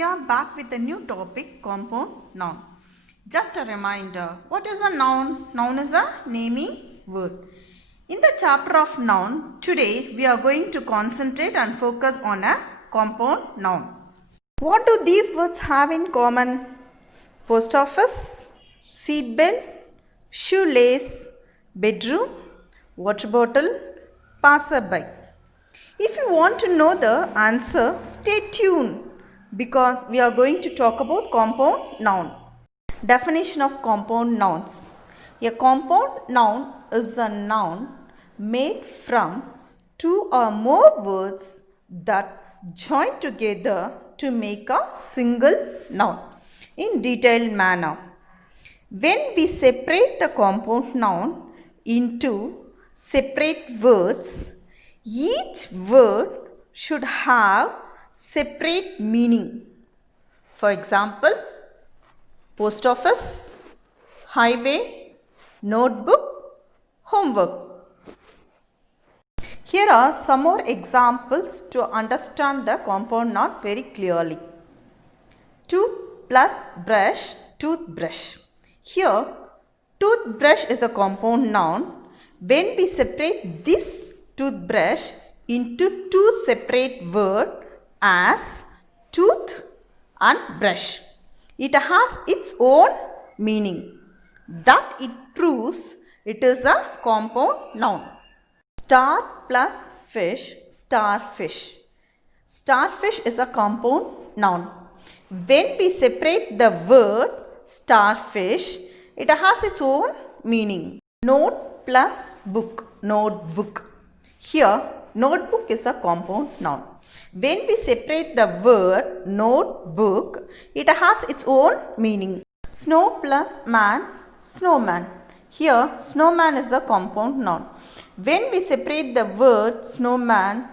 we are back with a new topic, compound noun. Just a reminder, what is a noun? Noun is a naming word. In the chapter of noun, today we are going to concentrate and focus on a compound noun. What do these words have in common? Post office, seat belt, shoelace, bedroom, water bottle, passerby. If you want to know the answer, stay tuned because we are going to talk about compound noun. Definition of compound nouns. A compound noun is a noun made from two or more words that join together to make a single noun in detailed manner. When we separate the compound noun into separate words, each word should have separate meaning. For example, post office, highway, notebook, homework. Here are some more examples to understand the compound noun very clearly. Tooth plus brush, toothbrush. Here, toothbrush is the compound noun. When we separate this toothbrush into two separate words as tooth and brush, it has its own meaning. That it proves it is a compound noun. Star plus fish, starfish. Starfish is a compound noun. When we separate the word starfish, it has its own meaning. Note plus book, notebook. Here, notebook is a compound noun. When we separate the word notebook, it has its own meaning. Snow plus man, snowman. Here, snowman is a compound noun. When we separate the word snowman,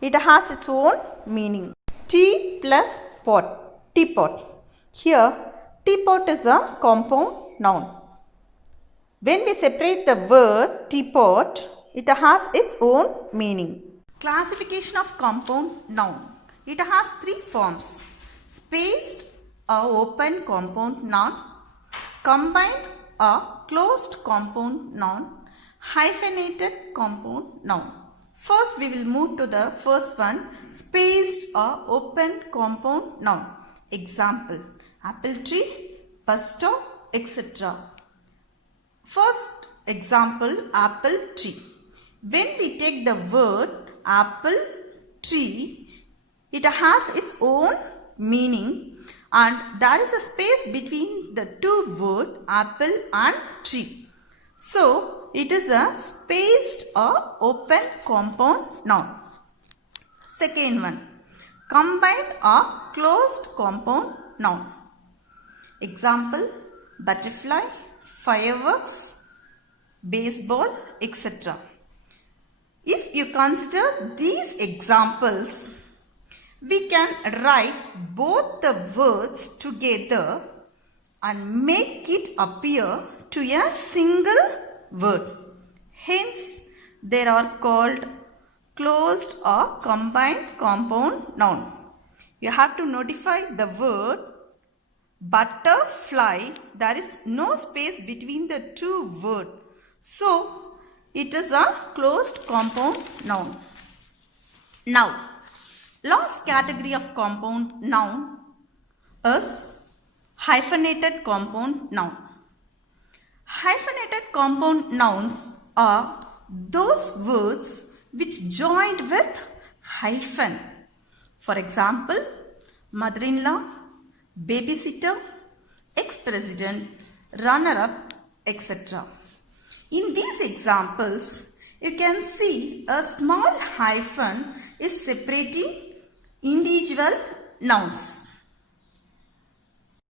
it has its own meaning. Tea plus pot, teapot. Here, teapot is a compound noun. When we separate the word teapot, it has its own meaning. Classification of compound noun. It has three forms. Spaced or open compound noun, combined or closed compound noun, hyphenated compound noun. First we will move to the first one, spaced or open compound noun. Example, apple tree, bus stop, etc. First example, apple tree. When we take the word apple tree, it has its own meaning and there is a space between the two words apple and tree. So, it is a spaced or open compound noun. Second one, combined or closed compound noun. Example, butterfly, fireworks, baseball, etc. If you consider these examples, we can write both the words together and make it appear to a single word. Hence, they are called closed or combined compound noun. You have to notify the word butterfly. There is no space between the two words. So, it is a closed compound noun. Now, last category of compound noun is hyphenated compound noun. Hyphenated compound nouns are those words which joined with hyphen. For example, mother-in-law, babysitter, ex-president, runner-up, etc. In these examples, you can see a small hyphen is separating individual nouns.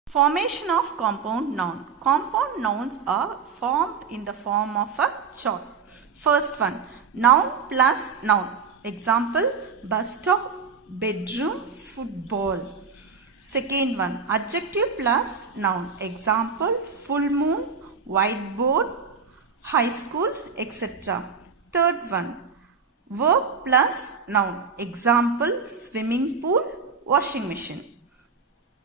Formation of compound noun. Compound nouns are formed in the form of a chart. First one, noun plus noun. Example, bus stop, bedroom, football. Second one, adjective plus noun. Example, full moon, whiteboard, high school, etc. Third one, verb plus noun. Example, swimming pool, washing machine.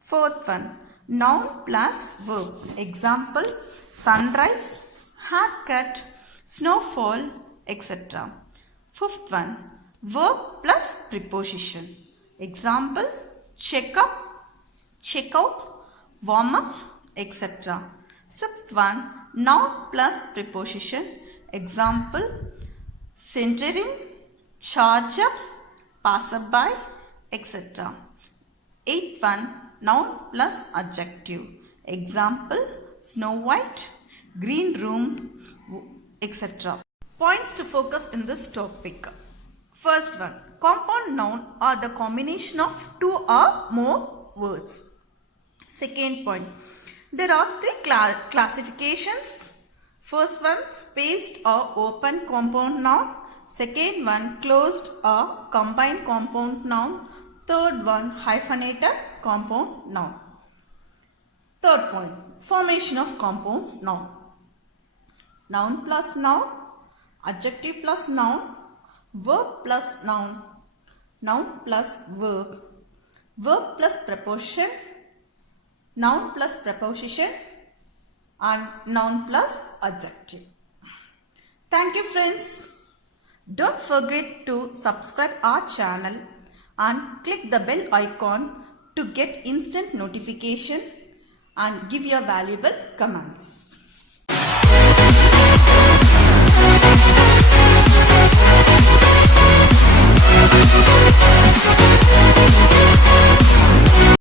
Fourth one, noun plus verb. Example, sunrise, haircut, snowfall, etc. Fifth one, verb plus preposition. Example, check up, check out, warm up, etc. Sixth one, noun plus preposition. Example, centering, charge up, passerby, etc. Eighth one, noun plus adjective. Example, Snow White, green room, etc. Points to focus in this topic. First one, compound noun are the combination of two or more words. Second point, there are three classifications. First one, spaced or open compound noun. Second one, closed or combined compound noun. Third one, hyphenated compound noun. Third point, formation of compound noun. Noun plus noun, adjective plus noun, verb plus noun, noun plus verb, verb plus preposition, noun plus preposition, and noun plus adjective. Thank you friends. Don't forget to subscribe our channel and click the bell icon to get instant notification and give your valuable comments.